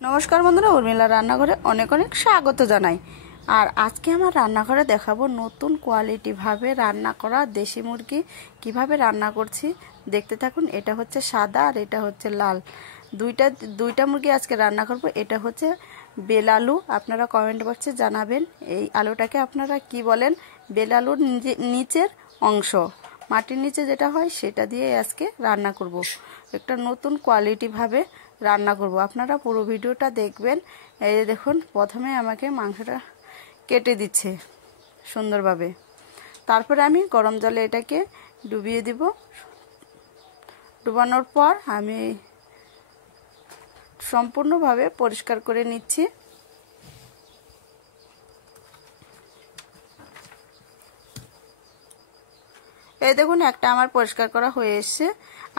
নমস্কার বন্ধুরা, উর্মিলা রান্নাঘরে অনেক অনেক স্বাগত জানাই। আর আজকে আমার রান্নাঘরে দেখাবো নতুন কোয়ালিটি ভাবে রান্না করা দেশি মুরগি কিভাবে রান্না করছি। দেখতে থাকুন। এটা হচ্ছে সাদা আর এটা হচ্ছে লাল, দুইটা মুরগি আজকে রান্না করব। এটা হচ্ছে বেল আলু। আপনারা কমেন্ট বক্সে জানাবেন এই আলুটাকে আপনারা কি বলেন। বেল আলুর নিচের অংশ, মাটির নিচে যেটা হয় সেটা দিয়ে আজকে রান্না করব। একটা নতুন কোয়ালিটি ভাবে রান্না করব। আপনারা পুরো ভিডিওটা দেখবেন। এই দেখুন, প্রথমে আমাকে মাংসটা কেটে দিচ্ছে সুন্দরভাবে। তারপরে আমি গরম জলে এটাকে ডুবিয়ে দিব। ডুবানোর পর আমি সম্পূর্ণভাবে পরিষ্কার করে নিচ্ছি। এই দেখুন, একটা আমার পরিষ্কার করা হয়ে এসছে,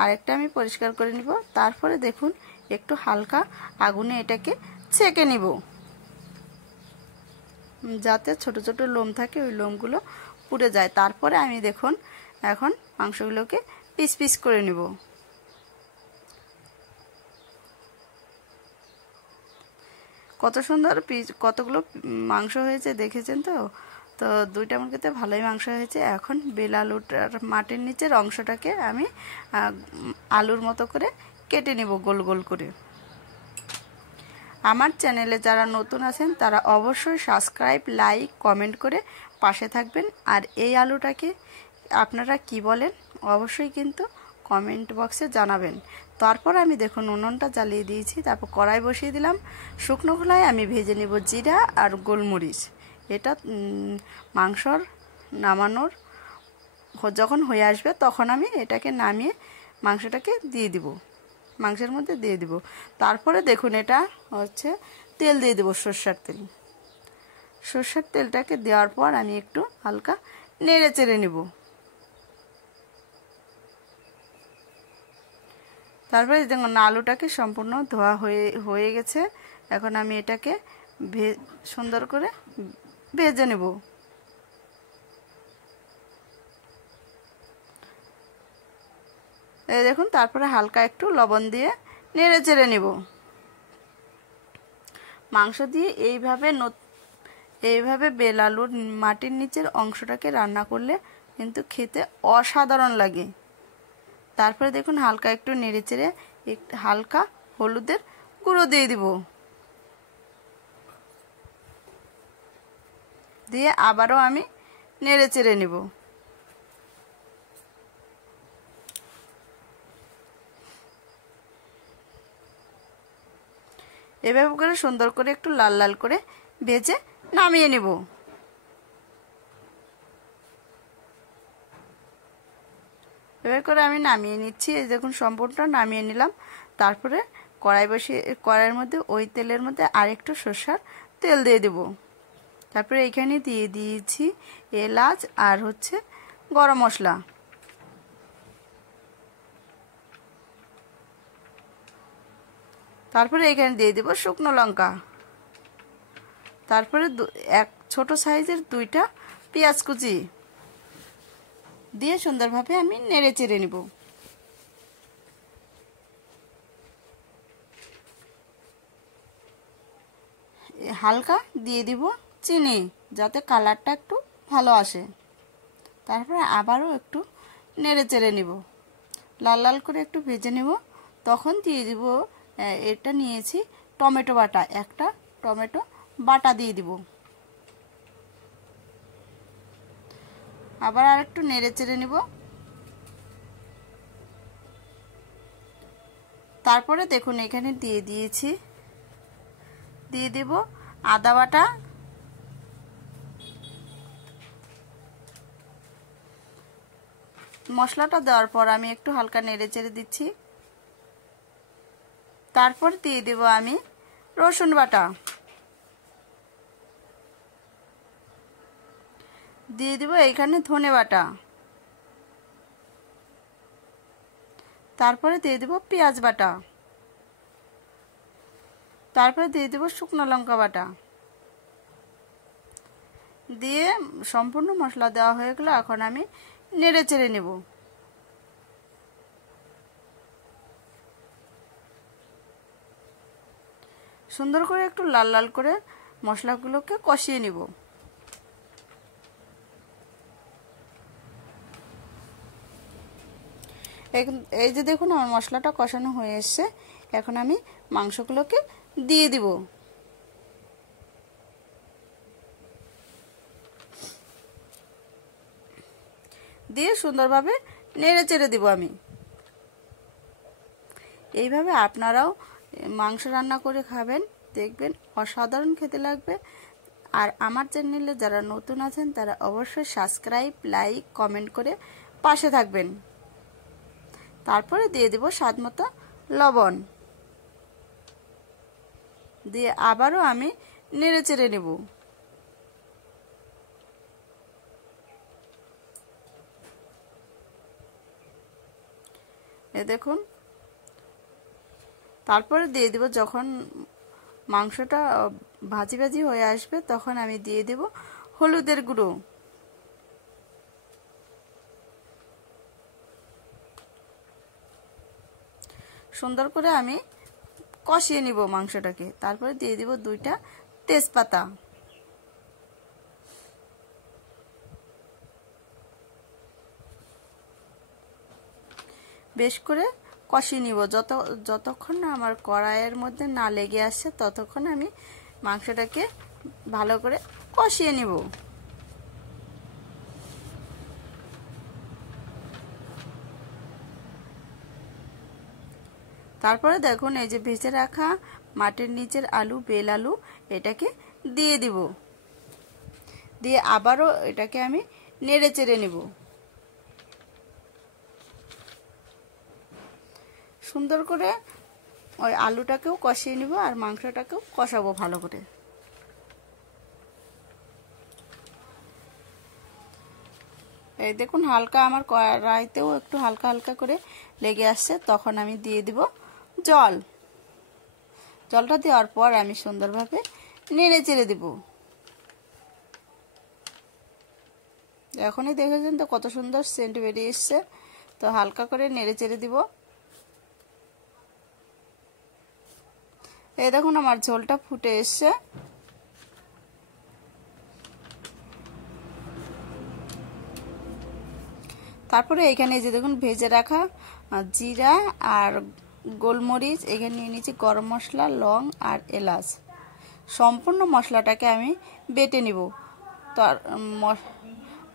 আরেকটা আমি পরিষ্কার করে নিব। তারপরে দেখুন, একটু হালকা আগুনে এটাকে ছেঁকে নিব, যাতে ছোট ছোট লোম থাকে ওই লোমগুলো পুড়ে যায়। তারপরে আমি দেখুন এখন মাংসগুলোকে পিস পিস করে নিব। কত সুন্দর কতগুলো মাংস হয়েছে দেখেছেন তো। তো দুইটা মুরগিতে ভালোই মাংস হয়েছে। এখন বেল আলুটার মাটির নিচের অংশটাকে আমি আলুর মতো করে কেটে নিব গোল গোল করে। আমার চ্যানেলে যারা নতুন আছেন তারা অবশ্যই সাবস্ক্রাইব, লাইক, কমেন্ট করে পাশে থাকবেন। আর এই আলুটাকে আপনারা কি বলেন অবশ্যই কিন্তু কমেন্ট বক্সে জানাবেন। তারপর আমি দেখুন উনুনটা জ্বালিয়ে দিয়েছি। তারপর কড়াই বসিয়ে দিলাম। শুকনো খোলায় আমি ভেজে নিব জিরা আর গোলমরিচ। এটা মাংসর নামানোর যখন হয়ে আসবে তখন আমি এটাকে নামিয়ে মাংসটাকে দিয়ে দিব, মাংসের মধ্যে দিয়ে দিব। তারপরে দেখুন এটা হচ্ছে তেল দিয়ে দেব, সরষের তেল। সরষের তেলটাকে দেওয়ার পর আমি একটু হালকা নেড়ে চেড়ে নেব। তারপরে দেখুন আলুটাকে সম্পূর্ণ ধোয়া হয়ে গেছে। এখন আমি এটাকে সুন্দর করে ভেজে নেব। এই দেখুন, তারপরে হালকা একটু লবণ দিয়ে নেড়ে চেড়ে নেব। মাংস দিয়ে এইভাবে বেল আলুর মাটির নিচের অংশটাকে রান্না করলে কিন্তু খেতে অসাধারণ লাগে। তারপরে দেখুন হালকা একটু নেড়ে চেড়ে হালকা হলুদের গুঁড়ো দিয়ে দিব, দিয়ে আবারও আমি নেড়ে চেড়ে নেব। এভাবে করে সুন্দর করে একটু লাল লাল করে ভেজে নামিয়ে নেব। এভাবে করে আমি নামিয়ে নিচ্ছি। এই দেখুন সম্পূর্ণটা নামিয়ে নিলাম। তারপরে কড়াইয়ের মধ্যে ওই তেলের মধ্যে আরেকটু সরষের তেল দিয়ে দেব। তারপরে এখানে দিয়ে দিয়েছি এলাচ আর হচ্ছে গরম মশলা। তারপরে এখানে দিয়ে দেব শুকনো লঙ্কা। তারপরে এক ছোট সাইজের দুইটা পেঁয়াজ কুচি দিয়ে সুন্দরভাবে আমি নেড়ে চেড়ে নিব। হালকা দিয়ে দিব চিনি, যাতে কালারটা একটু ভালো আসে। তারপরে আবারও একটু নেড়ে চেড়ে নিব, লাল লাল করে একটু ভেজে নেব। তখন দিয়ে দিব, এটা নিয়েছি টমেটো বাটা, একটা টমেটো বাটা দিয়ে দিব। আবার আরেকটু নেড়ে চেড়ে নিব। তারপরে দেখুন এখানে দিয়ে দিব আদা বাটা, মশলাটা দেওয়ার পর আমি একটু হালকা নেড়ে চেড়ে দিচ্ছি। তারপর দিয়ে দেব আমি রসুন বাটা, দিয়ে দিব এইখানে ধনে বাটা, তারপরে দিয়ে দেব পেঁয়াজ বাটা, তারপরে দিয়ে দেব শুকনো লঙ্কা বাটা। দিয়ে সম্পূর্ণ মশলা দেওয়া হয়ে গেল। এখন আমি নেড়ে চেড়ে নেব। সুন্দর করে একটু লাল লাল করে মশলাগুলোকে কষিয়ে নিব। এই যে দেখুন আমার মশলাটা কষানো হয়ে এসছে। এখন আমি মাংসগুলোকে দিয়ে দিব। দিয়ে সুন্দরভাবে নেড়ে চেড়ে দিব আমি। এইভাবে আপনারাও মাংস রান্না করে খাবেন, দেখবেন অসাধারণ খেতে লাগবে। আর আমার চ্যানেলে যারা নতুন আছেন তারা অবশ্যই সাবস্ক্রাইব, লাইক, কমেন্ট করে পাশে থাকবেন। তারপরে দিয়ে দিব স্বাদমতো লবণ, দিয়ে আবারও আমি নেড়ে চেড়ে নেব। দেখুন, তারপরে দিয়ে দিব যখন মাংসটা ভাজি ভাজি হয়ে আসবে তখন আমি দিয়ে দেব হলুদের গুঁড়ো। সুন্দর করে আমি কষিয়ে নিব মাংসটাকে। তারপরে দিয়ে দিব 2টা তেজপাতা। বেশ করে কষিয়ে নিব। যতক্ষণ না আমার কড়াইয়ের মধ্যে না লেগে আসছে ততক্ষণ আমি মাংসটাকে ভালো করে কষিয়ে নিব। তারপরে দেখুন এই যে ভেজে রাখা মাটির নিচের আলু, বেল আলু, এটাকে দিয়ে দিব। দিয়ে আবারও এটাকে আমি নেড়ে চেড়ে নিব। সুন্দর করে ওই আলুটাকেও কষিয়ে নিব আর মাংসটাকেও কষাবো ভালো করে। এই দেখুন হালকা আমার কড়াইতেও একটু হালকা হালকা করে লেগে আসছে, তখন আমি দিয়ে দিব জল। জলটা দেওয়ার পর আমি সুন্দরভাবে নেড়ে চেড়ে দিব। এখনই দেখেছেন তো কত সুন্দর সেন্ট বেরিয়ে এসছে। তো হালকা করে নেড়ে চেড়ে দিব। এই দেখুন আমার ঝোলটা ফুটে এসছে। তারপরে এখানে যে দেখুন ভেজে রাখা জিরা আর গোলমরিচ, এখানে নিয়ে নিয়েছি গরম মশলা, লং আর এলাচ। সম্পূর্ণ মশলাটাকে আমি বেটে নিব। তো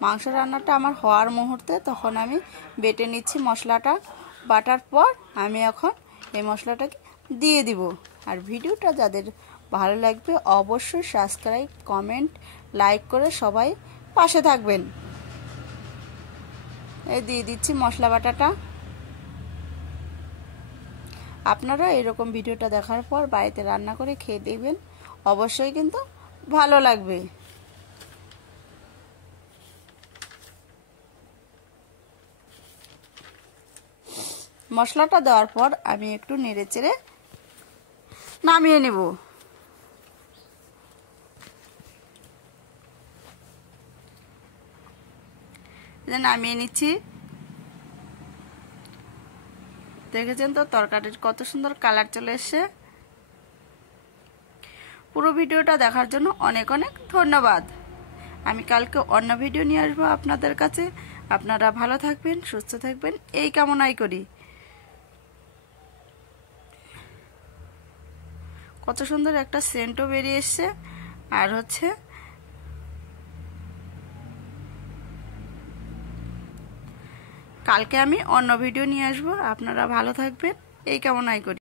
মাংস রান্নাটা আমার হওয়ার মুহূর্তে তখন আমি বেটে নিচ্ছি মশলাটা। বাটার পর আমি এখন এই মশলাটাকে দিয়ে দিব। আর ভিডিওটা যাদের ভালো লাগবে অবশ্যই সাবস্ক্রাইব, কমেন্ট, লাইক করে সবাই পাশে থাকবেন। এই দিয়ে দিচ্ছি মশলা বাটাটা। আপনারা এরকম ভিডিওটা দেখার পর বাড়িতে রান্না করে খেয়ে দেখবেন, অবশ্যই কিন্তু ভালো লাগবে। মশলাটা দেওয়ার পর আমি একটু নেড়ে চেড়ে নামিয়ে নেব। নামিয়ে নিচ্ছি। দেখেছেন তো তরকারির কত সুন্দর কালার চলে এসছে। পুরো ভিডিওটা দেখার জন্য অনেক অনেক ধন্যবাদ। আমি কালকে অন্য ভিডিও নিয়ে আসবো আপনাদের কাছে। আপনারা ভালো থাকবেন, সুস্থ থাকবেন এই কামনাই করি। কত সুন্দর একটা সেন্টও বেরিয়ে এসছে। আর হচ্ছে কালকে আমি অন্য ভিডিও নিয়ে আসবো। আপনারা ভালো থাকবেন এই কামনাই করি।